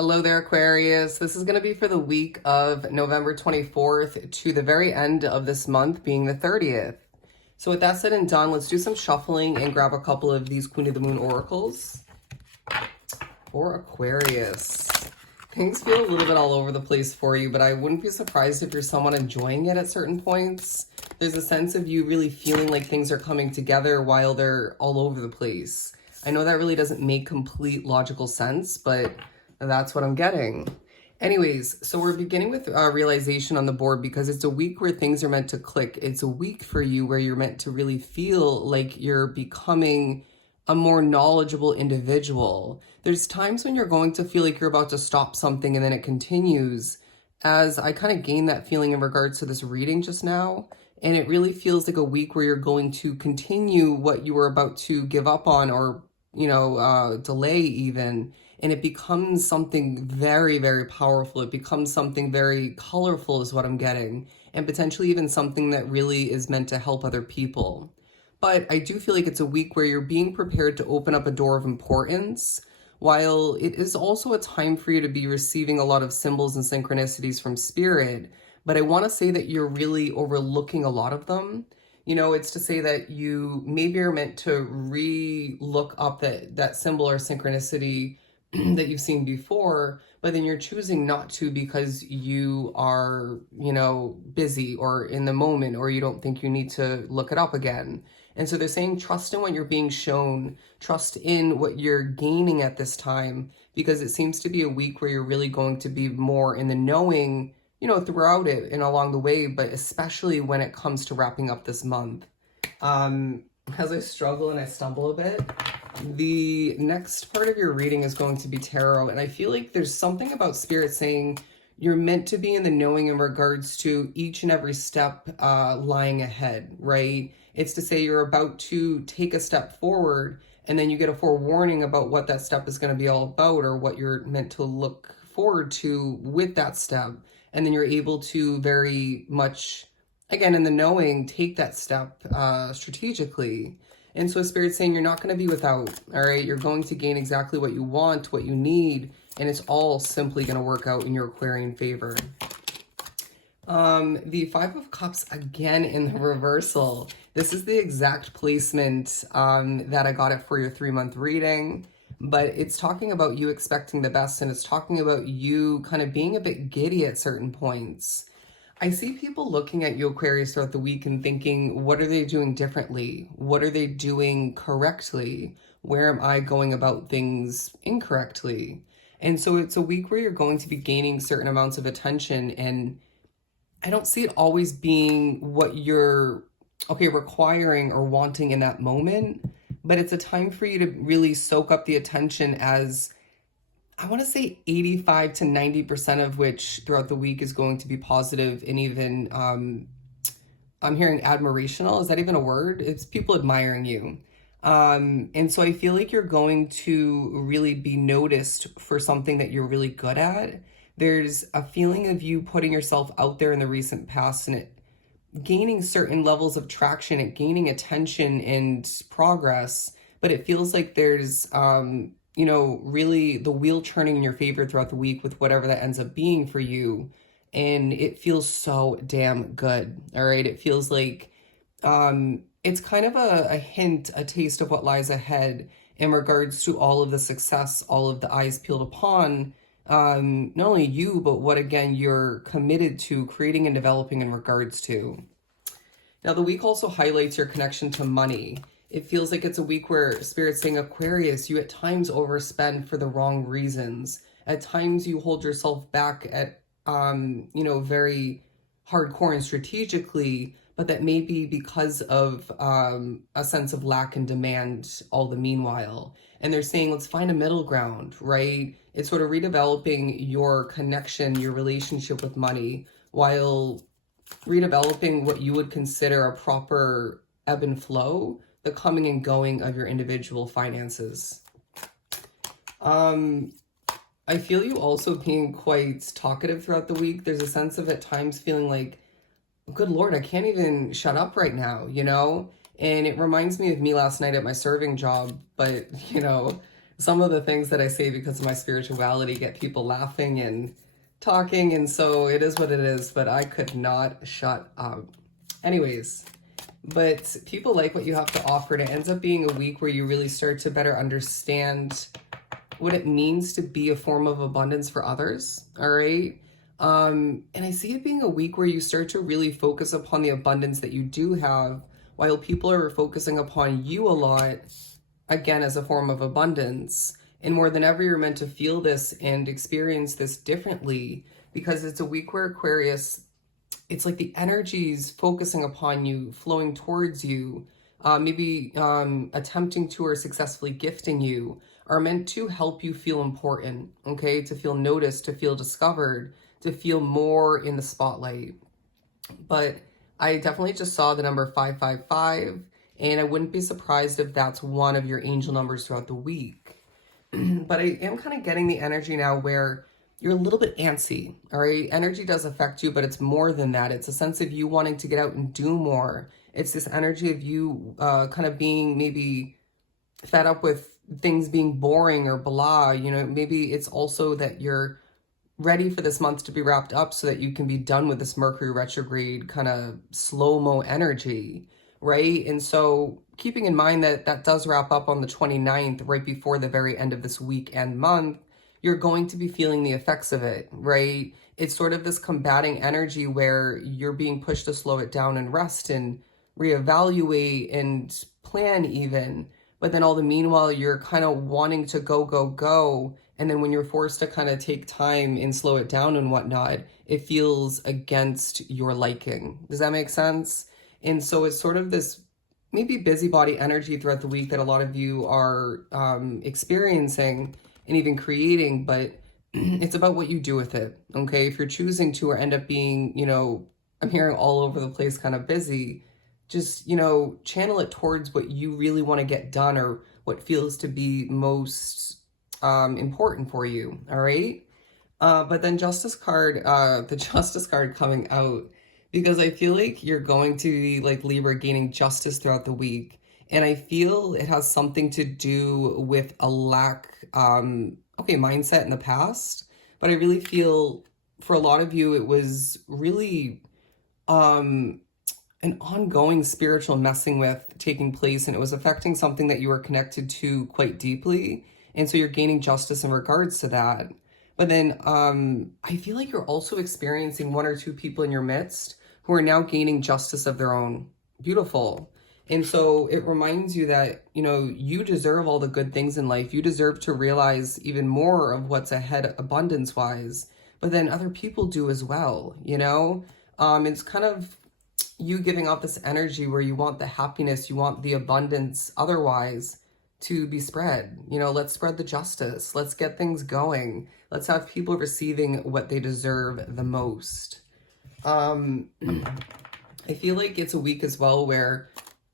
Hello there, Aquarius. This is going to be for the week of November 24th to the very end of this month, being the 30th. So with that said and done, let's do some shuffling and grab a couple of these Queen of the Moon oracles for Aquarius. Things feel a little bit all over the place for you, but I wouldn't be surprised if you're somewhat enjoying it at certain points. There's a sense of you really feeling like things are coming together while they're all over the place. I know that really doesn't make complete logical sense, but that's what I'm getting. Anyways, so we're beginning with realization on the board because it's a week where things are meant to click. It's a week for you where you're meant to really feel like you're becoming a more knowledgeable individual. There's times when you're going to feel like you're about to stop something and then it continues, as I kind of gained that feeling in regards to this reading just now. And it really feels like a week where you're going to continue what you were about to give up on or, delay even. And it becomes something very, very powerful. It becomes something very colorful is what I'm getting. And potentially even something that really is meant to help other people. But I do feel like it's a week where you're being prepared to open up a door of importance, while it is also a time for you to be receiving a lot of symbols and synchronicities from spirit. But I want to say that you're really overlooking a lot of them. It's to say that you maybe are meant to re-look up that symbol or synchronicity that you've seen before, but then you're choosing not to because you are, busy or in the moment, or you don't think you need to look it up again. And so they're saying trust in what you're being shown, trust in what you're gaining at this time, because it seems to be a week where you're really going to be more in the knowing, throughout it and along the way, but especially when it comes to wrapping up this month. As I struggle and I stumble a bit, the next part of your reading is going to be tarot, and I feel like there's something about spirit saying you're meant to be in the knowing in regards to each and every step lying ahead, right? It's to say you're about to take a step forward, and then you get a forewarning about what that step is going to be all about, or what you're meant to look forward to with that step. And then you're able to very much, again, in the knowing, take that step strategically. And so Spirit's saying you're not going to be without, all right? You're going to gain exactly what you want, what you need, and it's all simply going to work out in your Aquarian favor. The Five of Cups, again, in the reversal. This is the exact placement that I got it for your 3-month reading. But it's talking about you expecting the best, and it's talking about you kind of being a bit giddy at certain points. I see people looking at you, Aquarius, throughout the week and thinking, what are they doing differently? What are they doing correctly? Where am I going about things incorrectly? And so it's a week where you're going to be gaining certain amounts of attention, and I don't see it always being what you're, requiring or wanting in that moment. But it's a time for you to really soak up the attention, as I want to say 85 to 90% of which throughout the week is going to be positive, and even I'm hearing admirational. Is that even a word? It's people admiring you. And so I feel like you're going to really be noticed for something that you're really good at. There's a feeling of you putting yourself out there in the recent past, and it gaining certain levels of traction, and gaining attention and progress, but it feels like there's, really the wheel turning in your favor throughout the week with whatever that ends up being for you. And it feels so damn good. All right. It feels like, it's kind of a hint, a taste of what lies ahead in regards to all of the success, all of the eyes peeled upon, not only you, but what, again, you're committed to creating and developing in regards to. Now, the week also highlights your connection to money. It feels like it's a week where Spirit's saying, Aquarius, you at times overspend for the wrong reasons. At times you hold yourself back at, very hardcore and strategically, but that may be because of a sense of lack and demand all the meanwhile. And they're saying, let's find a middle ground, right? It's sort of redeveloping your connection, your relationship with money, while redeveloping what you would consider a proper ebb and flow, the coming and going of your individual finances. I feel you also being quite talkative throughout the week. There's a sense of at times feeling like, good Lord, I can't even shut up right now, And it reminds me of me last night at my serving job, but, some of the things that I say because of my spirituality get people laughing and talking, and so it is what it is, but I could not shut up. Anyways, but people like what you have to offer, and it ends up being a week where you really start to better understand what it means to be a form of abundance for others, all right? And I see it being a week where you start to really focus upon the abundance that you do have, while people are focusing upon you a lot, again, as a form of abundance. And more than ever, you're meant to feel this and experience this differently, because it's a week where Aquarius, it's like the energies focusing upon you, flowing towards you, maybe attempting to or successfully gifting you, are meant to help you feel important, okay? To feel noticed, to feel discovered, to feel more in the spotlight. But I definitely just saw the number 555, and I wouldn't be surprised if that's one of your angel numbers throughout the week. But I am kind of getting the energy now where you're a little bit antsy, all right? Energy does affect you, but it's more than that. It's a sense of you wanting to get out and do more. It's this energy of you kind of being maybe fed up with things being boring or blah. You know, maybe it's also that you're ready for this month to be wrapped up so that you can be done with this Mercury retrograde kind of slow-mo energy, right? And so keeping in mind that that does wrap up on the 29th, right before the very end of this week and month, you're going to be feeling the effects of it, right? It's sort of this combating energy where you're being pushed to slow it down and rest and reevaluate and plan even. But then all the meanwhile, you're kind of wanting to go, go, go. And then when you're forced to kind of take time and slow it down and whatnot, it feels against your liking. Does that make sense? And so it's sort of this maybe busybody energy throughout the week that a lot of you are experiencing and even creating, but it's about what you do with it, okay? If you're choosing to or end up being, you know, I'm hearing all over the place kind of busy, just, you know, channel it towards what you really want to get done or what feels to be most important for you, all right? But then Justice card, the Justice card coming out, because I feel like you're going to be like Libra gaining justice throughout the week. And I feel it has something to do with a lack, mindset in the past. But I really feel for a lot of you, it was really an ongoing spiritual messing with taking place, and it was affecting something that you were connected to quite deeply. And so you're gaining justice in regards to that. But then I feel like you're also experiencing one or two people in your midst who are now gaining justice of their own. Beautiful. And so it reminds you that, you know, you deserve all the good things in life. You deserve to realize even more of what's ahead abundance-wise. But then other people do as well, you know? It's kind of you giving off this energy where you want the happiness, you want the abundance otherwise to be spread. You know, let's spread the justice. Let's get things going. Let's have people receiving what they deserve the most. I feel like it's a week as well where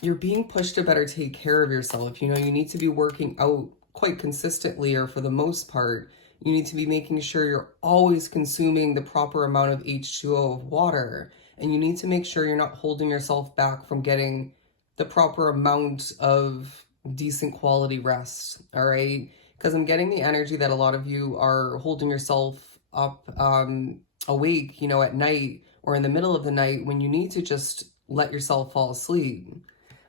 you're being pushed to better take care of yourself. You know, you need to be working out quite consistently, or for the most part, you need to be making sure you're always consuming the proper amount of H2O of water. And you need to make sure you're not holding yourself back from getting the proper amount of decent quality rest, all right? Because I'm getting the energy that a lot of you are holding yourself up awake, you know, at night or in the middle of the night when you need to just let yourself fall asleep.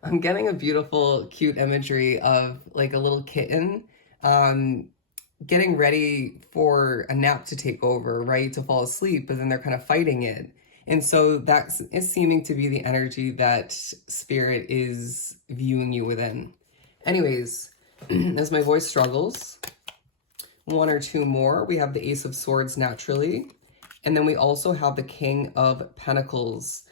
I'm getting a beautiful, cute imagery of like a little kitten getting ready for a nap to take over, right? To fall asleep, but then they're kind of fighting it. And so that is seeming to be the energy that Spirit is viewing you within. Anyways, as my voice struggles, one or two more. We have the Ace of Swords naturally. And then we also have the King of Pentacles.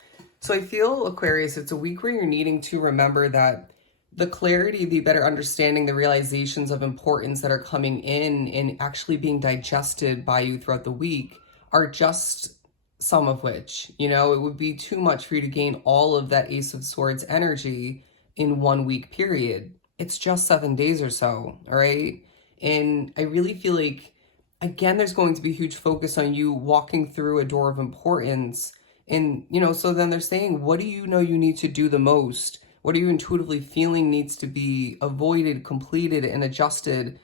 So I feel, Aquarius, it's a week where you're needing to remember that the clarity, the better understanding, the realizations of importance that are coming in and actually being digested by you throughout the week are just some of which, you know, it would be too much for you to gain all of that Ace of Swords energy in 1 week period. It's just 7 days or so, all right? And I really feel like, again, there's going to be a huge focus on you walking through a door of importance. And, you know, so then they're saying, what do you know you need to do the most? What are you intuitively feeling needs to be avoided, completed, and adjusted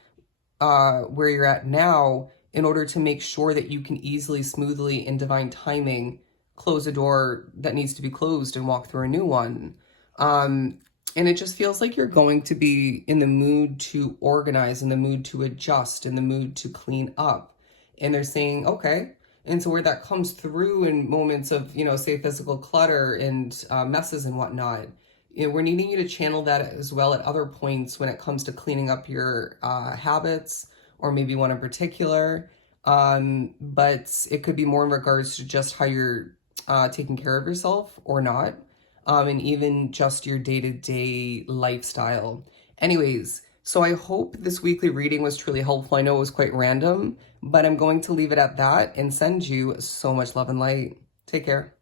where you're at now in order to make sure that you can easily, smoothly, in divine timing, close a door that needs to be closed and walk through a new one. And it just feels like you're going to be in the mood to organize, in the mood to adjust, in the mood to clean up. And they're saying, okay. And so where that comes through in moments of, you know, say physical clutter and messes and whatnot, you know, we're needing you to channel that as well at other points when it comes to cleaning up your habits, or maybe one in particular. But it could be more in regards to just how you're taking care of yourself or not, and even just your day-to-day lifestyle. Anyways, so I hope this weekly reading was truly helpful. I know it was quite random, but I'm going to leave it at that and send you so much love and light. Take care.